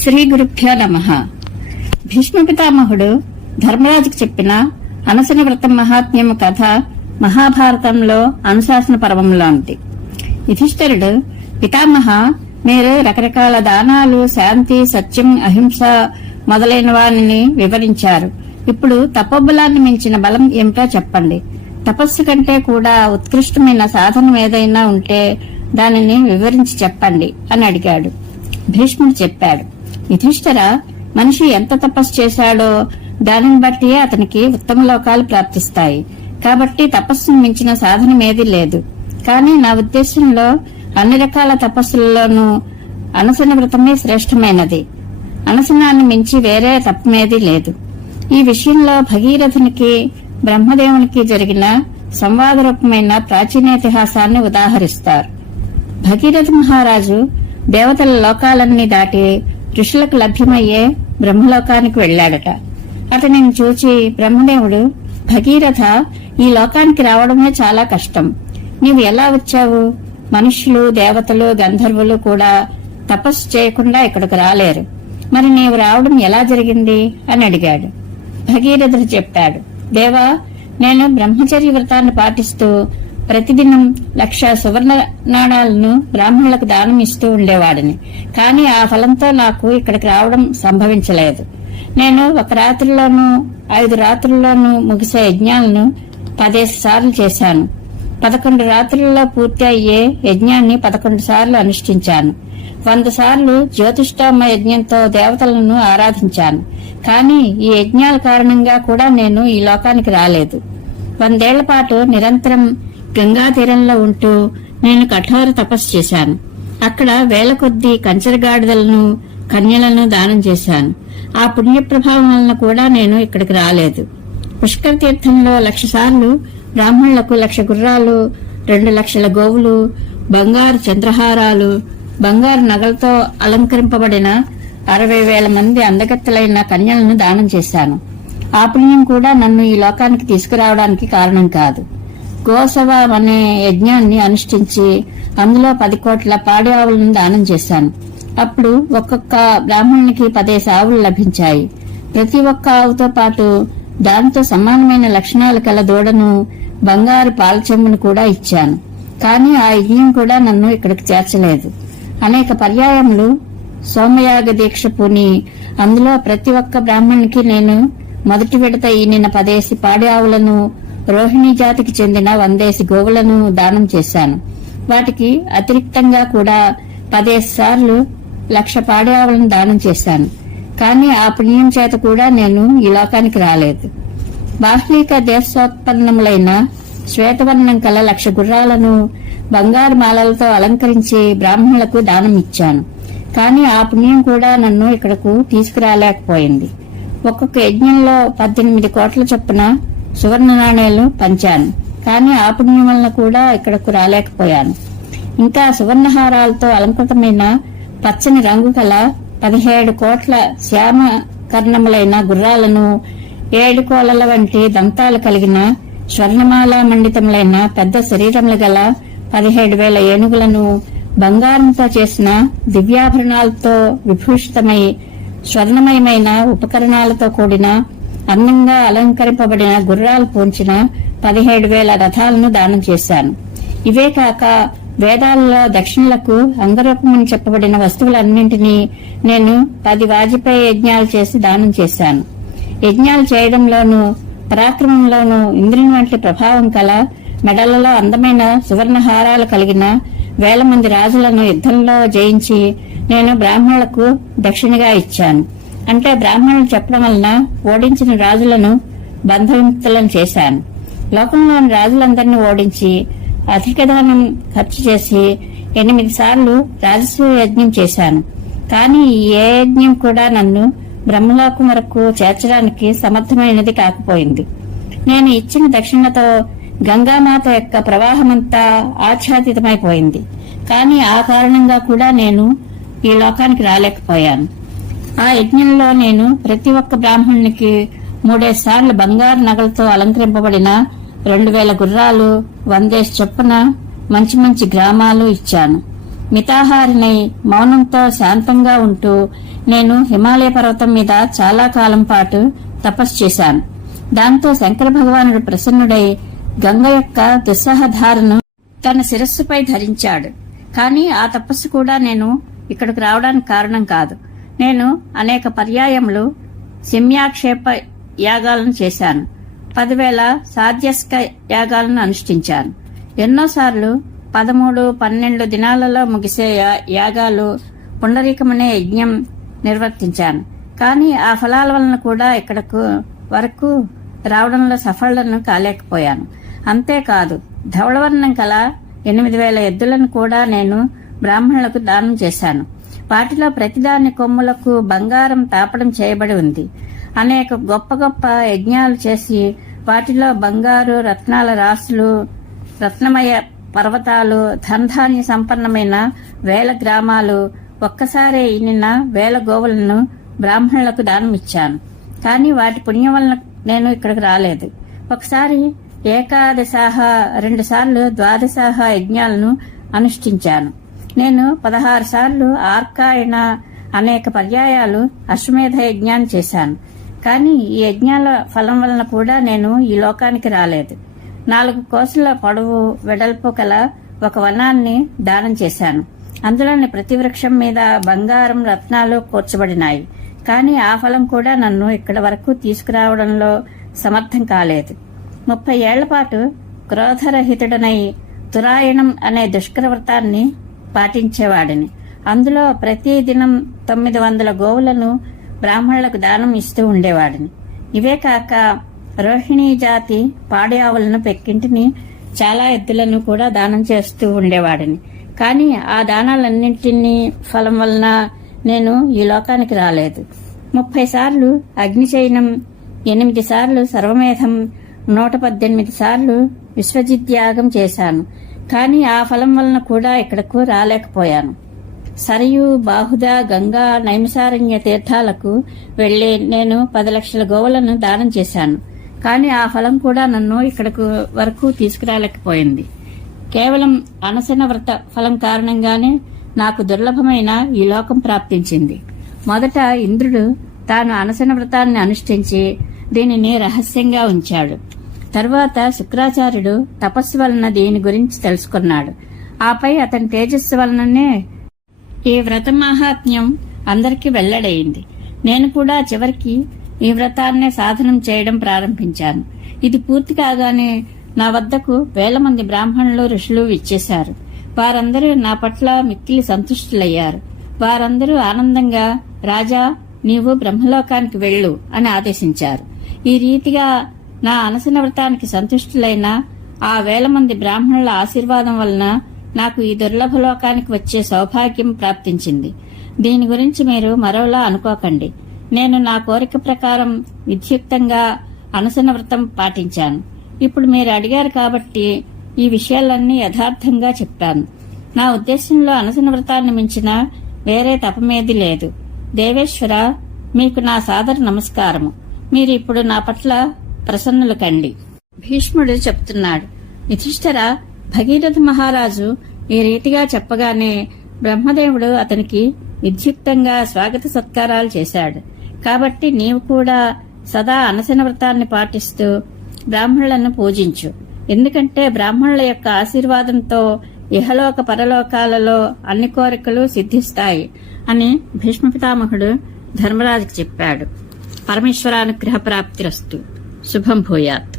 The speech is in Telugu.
శ్రీ గురుభ్యో నమః. భీష్మ పితామహుడు ధర్మరాజుకు చెప్పిన అనసన వ్రతం మహాత్మ్యం కథ మహాభారతంలో అనుశాసన పర్వంలోంటి. యుధిష్ఠిరుడు, పితామహ, మీరు రకరకాల దానాలు, శాంతి, సత్యం, అహింస మొదలైన వారిని వివరించారు. ఇప్పుడు తపోబలాన్ని మించిన బలం ఏమిటో చెప్పండి. తపస్సు కంటే కూడా ఉత్కృష్టమైన సాధనం ఏదైనా ఉంటే దానిని వివరించి చెప్పండి అని అడిగాడు. భీష్ముడు చెప్పాడు, యుధిష్ఠిర, మనిషి ఎంత తపస్సు చేశాడో దానిని బట్టి అతనికి ఉత్తమ లోకాలు ప్రాప్తిస్తాయి. కాబట్టి తపస్సును మించిన సాధనమేదీ లేదు. కానీ నా ఉద్దేశంలో అన్ని రకాల తపస్సులలోనూ అనసన వ్రతమే శ్రేష్టమైనది. అనసనాన్ని మించి వేరే తప్పమేదీ లేదు. ఈ విషయంలో భగీరథునికి బ్రహ్మదేవునికి జరిగిన సంవాదరూపమైన ప్రాచీనేతిహాసాన్ని ఉదాహరిస్తారు. భగీరథ మహారాజు దేవతల లోకాలన్నీ దాటి ఋషులకు లభ్యమయ్యే బ్రహ్మలోకానికి వెళ్లాడట. అతనిని చూచి బ్రహ్మదేవుడు, భగీరథ, ఈ లోకానికి రావడమే చాలా కష్టం. నీవు ఎలా వచ్చావు? మనుష్యులు, దేవతలు, గంధర్వులు కూడా తపస్సు చేయకుండా ఇక్కడికి రాలేరు. మరి నీవు రావడం ఎలా జరిగింది అని అడిగాడు. భగీరథుడు చెప్పాడు, దేవా, నేను బ్రహ్మచర్య వ్రతాన్ని పాటిస్తూ ప్రతిదినం 1,00,000 సువర్ణ నాణాలను బ్రాహ్మణులకు దానం ఇస్తూ ఉండేవాడిని. కానీ ఆ ఫలంతో నాకు ఇక్కడికి రావడం సంభవించలేదు. నేను ఒక రాత్రిలోనూ 5 రాత్రుల్లోనూ ముగిసే యజ్ఞాలను 10 సార్లు చేశాను. 11 రాత్రుల్లో పూర్తి అయ్యే యజ్ఞాన్ని 11 సార్లు అనుష్ఠించాను. 100 సార్లు జ్యోతిష్ఠోమ యజ్ఞంతో దేవతలను ఆరాధించాను. కానీ ఈ యజ్ఞాల కారణంగా కూడా నేను ఈ లోకానికి రాలేదు. 100 ఏళ్ల పాటు నిరంతరం గంగా తీరంలో ఉంటూ నేను కఠోర తపస్సు చేశాను. అక్కడ వేల కొద్దీ కంచరగాడిదలను, కన్యలను దానం చేశాను. ఆ పుణ్య ప్రభావం వలన కూడా నేను ఇక్కడికి రాలేదు. పుష్కర తీర్థంలో 1,00,000 సార్లు బ్రాహ్మణులకు 1,00,000 గుర్రాలు, 2,00,000 గోవులు, బంగారు చంద్రహారాలు, బంగారు నగలతో అలంకరింపబడిన 60,000 మంది అందగత్తెలైన కన్యలను దానం చేశాను. ఆ పుణ్యం కూడా నన్ను ఈ లోకానికి తీసుకురావడానికి కారణం కాదు. గోసవ అనే యజ్ఞాన్ని అనుష్ఠించి అందులో 10 కోట్ల పాడి ఆవులను దానం చేశాను. అప్పుడు ఒక్కొక్క బ్రాహ్మణునికి 10 ఆవులు లభించాయి. ప్రతి ఒక్క ఆవుతో పాటు దానితో సమానమైన లక్షణాలు కల దూడను, బంగారు పాలచెమ్మును కూడా ఇచ్చాను. కానీ ఆ యజ్ఞం కూడా నన్ను ఇక్కడికి చేర్చలేదు. అనేక పర్యాయములు సోమయాగ దీక్ష పూని అందులో ప్రతి ఒక్క బ్రాహ్మణునికి నేను మొదటి విడత ఈనిన 10 పాడి ఆవులను, రోహిణీ జాతికి చెందిన 100 గోవులను దానం చేశాను. వాటికి అతిరిక్తంగా కూడా 10 సార్లు 1,00,000 పాడి ఆవులను దానం చేశాను. కానీ ఆ పుణ్యం చేత కూడా నేను ఈ లోకానికి రాలేదు. బాహ్లీక దేశోత్పన్నములైన శ్వేతవర్ణం కల 1,00,000 గుర్రాలను బంగారు మాలలతో అలంకరించి బ్రాహ్మణులకు దానం ఇచ్చాను. కానీ ఆ పుణ్యం కూడా నన్ను ఇక్కడకు తీసుకురాలేకపోయింది. ఒక్కొక్క యజ్ఞంలో 18 కోట్ల చొప్పున సువర్ణ నాణేలు పంచాను. కానీ ఆ పుణ్యం వలన కూడా ఇక్కడకు రాలేకపోయాను. ఇంకా సువర్ణహారాలతో అలంకృతమైన పచ్చని రంగు కల 17 కోట్ల శ్యామ కర్ణములైన గుర్రాలను, 7 కోలల వంటి దంతాలు కలిగిన స్వర్ణమాల మండితములైన పెద్ద శరీరములు గల 17,000 ఏనుగులను, బంగారంతో చేసిన దివ్యాభరణాలతో విభూషితమై స్వర్ణమయమైన ఉపకరణాలతో కూడిన అందంగా అలంకరింపబడిన గుర్రాలు పోంచిన 17,000 రథాలను దానం చేశాను. ఇవే కాక వేదాలలో దక్షిణలకు అంగరూపమని చెప్పబడిన వస్తువులన్నింటినీ నేను 10 వాజపేయి యజ్ఞాలు చేసి దానం చేశాను. యజ్ఞాలు చేయడంలోనూ పరాక్రమంలోనూ ఇంద్రుని వంటి ప్రభావం కల మెడలలో అందమైన సువర్ణహారాలు కలిగిన 1,000 మంది రాజులను యుద్ధంలో జయించి నేను బ్రాహ్మణులకు దక్షిణగా ఇచ్చాను. అంటే బ్రాహ్మణులు చెప్పడం వలన ఓడించిన రాజులను బంధవిముక్తులను చేశాను. లోకంలోని రాజులందరినీ ఓడించి అధిక ధనం ఖర్చు చేసి 8 సార్లు రాజసూయ యజ్ఞం చేశాను. కానీ ఏ యజ్ఞం కూడా నన్ను బ్రహ్మలోకం వరకు చేర్చడానికి సమర్థమైనది కాకపోయింది. నేను ఇచ్చిన దక్షిణతో గంగామాత యొక్క ప్రవాహమంతా ఆచ్ఛాదితమైపోయింది. కానీ ఆ కారణంగా కూడా నేను ఈ లోకానికి రాలేకపోయాను. ఆ యజ్ఞంలో నేను ప్రతి ఒక్క బ్రాహ్మణునికి 3 సార్లు బంగారు నగలతో అలంకరింపబడిన 2,000 గుర్రాలు, 100 చొప్పున మంచి మంచి గ్రామాలు ఇచ్చాను. మితాహారినై మౌనంతో శాంతంగా ఉంటూ నేను హిమాలయ పర్వతం మీద చాలా కాలం పాటు తపస్సు చేశాను. దాంతో శంకర భగవానుడు ప్రసన్నుడై గంగ యొక్క దుస్సహధారను తన శిరస్సుపై ధరించాడు. కానీ ఆ తపస్సు కూడా నేను ఇక్కడికి రావడానికి కారణం కాదు. నేను అనేక పర్యాయములు శమ్యాక్షేప యాగాలను చేశాను. 10,000 సాధ్యస్క యాగాలను అనుష్ఠించాను. ఎన్నోసార్లు 13-12 దినాలలో ముగిసే యాగాలు పుండరీకమనే యజ్ఞం నిర్వర్తించాను. కానీ ఆ ఫలాల వలన కూడా ఇక్కడకు వరకు రావడంలో సఫలను కాలేకపోయాను. అంతేకాదు, ధవళవర్ణం కల 8,000 ఎద్దులను కూడా నేను బ్రాహ్మణులకు దానం చేశాను. వాటిలో ప్రతిదాని కొమ్ములకు బంగారం తాపడం చేయబడి ఉంది. అనేక గొప్ప గొప్ప యజ్ఞాలు చేసి వాటిలో బంగారు రత్నాల రాసులు, రత్నమయ పర్వతాలు, ధనధాన్య సంపన్నమైన 1000 గ్రామాలు, ఒక్కసారే ఈనిన 1000 గోవులను బ్రాహ్మణులకు దానం ఇచ్చాను. కానీ వాటి పుణ్యం వలన నేను ఇక్కడికి రాలేదు. ఒకసారి ఏకాదశాహ, 2 సార్లు ద్వాదశాహ యజ్ఞాలను అనుష్ఠించాను. నేను 16 సార్లు ఆర్కాయణ, అనేక పర్యాయాలు అశ్వమేధ యజ్ఞాన్ని చేశాను. కానీ ఈ యజ్ఞాల ఫలం వలన కూడా నేను ఈ లోకానికి రాలేదు. 4 కోసుల పొడవు వెడల్పు కల ఒక వనాన్ని దానం చేశాను. అందులోని ప్రతి వృక్షం మీద బంగారం, రత్నాలు కూర్చబడినాయి. కానీ ఆ ఫలం కూడా నన్ను ఇక్కడ వరకు తీసుకురావడంలో సమర్థం కాలేదు. 30 ఏళ్ల పాటు క్రోధరహితుడనై తురాయణం అనే దుష్కర వ్రతాన్ని పాటించేవాడిని. అందులో ప్రతి దినం 900 గోవులను బ్రాహ్మణులకు దానం ఇస్తూ ఉండేవాడిని. ఇవే కాక రోహిణీ జాతి పాడి ఆవులను పెక్కింటిని, చాలా ఎద్దులను కూడా దానం చేస్తూ ఉండేవాడిని. కానీ ఆ దానాలన్నింటినీ ఫలం వలన నేను ఈ లోకానికి రాలేదు. 30 సార్లు అగ్నిచయనం, 8 సార్లు సర్వమేధం, 118 సార్లు విశ్వజిద్యాగం చేశాను. కానీ ఆ ఫలం వలన కూడా ఇక్కడకు రాలేకపోయాను. సరయు, బాహుద, గంగా, నైమిసారణ్య తీర్థాలకు వెళ్లి నేను 10 లక్షల గోవులను దానం చేశాను. కానీ ఆ ఫలం కూడా నన్ను ఇక్కడకు వరకు తీసుకురాలేకపోయింది. కేవలం అనశన వ్రత ఫలం కారణంగానే నాకు దుర్లభమైన ఈ లోకం ప్రాప్తించింది. మొదట ఇంద్రుడు తాను అనశన వ్రతాన్ని అనుష్ఠించి దీనిని రహస్యంగా ఉంచాడు. తరువాత శుక్రాచార్యుడు తపస్సు వలన దీని గురించి తెలుసుకున్నాడు. ఆపై అతని తేజస్సు వలననే ఈ వ్రత మహాత్మ్యం అందరికీ వెల్లడైంది. నేను కూడా చివరికి ఈ వ్రతాన్నే సాధనం చేయడం ప్రారంభించాను. ఇది పూర్తి కాగానే నా వద్దకు 1000 మంది బ్రాహ్మణులు, ఋషులు విచ్చేశారు. వారందరూ నా పట్ల మిక్కిలి సంతుష్టులయ్యారు. వారందరూ ఆనందంగా, రాజా, నీవు బ్రహ్మలోకానికి వెళ్ళు అని ఆదేశించారు. ఈ రీతిగా నా అనశన వ్రతానికి సంతుష్టులైన ఆ 1000 మంది బ్రాహ్మణుల ఆశీర్వాదం వలన నాకు ఈ దుర్లభ లోకానికి వచ్చే సౌభాగ్యం ప్రాప్తించింది. దీని గురించి మీరు మరోలా అనుకోకండి. నేను నా కోరిక ప్రకారం విధ్యుక్తంగా అనశన వ్రతం పాటించాను. ఇప్పుడు మీరు అడిగారు కాబట్టి ఈ విషయాలన్నీ యథార్థంగా చెప్పాను. నా ఉద్దేశంలో అనశన వ్రతాన్ని మించిన వేరే తపమేది లేదు. దేవేశ్వర, మీకు నా సాదర నమస్కారము. మీరు ఇప్పుడు నా పట్ల ప్రసన్నులు కండి. భీష్ముడు చెప్తున్నాడు, యుధిష్ఠిర, భగీరథ మహారాజు ఈ రీతిగా చెప్పగానే బ్రహ్మదేవుడు అతనికి విధ్యుక్తంగా స్వాగత సత్కారాలు చేశాడు. కాబట్టి నీవు కూడా సదా అనశన వ్రతాన్ని పాటిస్తూ బ్రాహ్మణులను పూజించు. ఎందుకంటే బ్రాహ్మణుల యొక్క ఆశీర్వాదంతో ఇహలోక పరలోకాలలో అన్ని కోరికలు సిద్ధిస్తాయి అని భీష్మ పితామహుడు ధర్మరాజుకు చెప్పాడు. పరమేశ్వరానుగ్రహ ప్రాప్తిరస్తు. శుభం భూయాత్.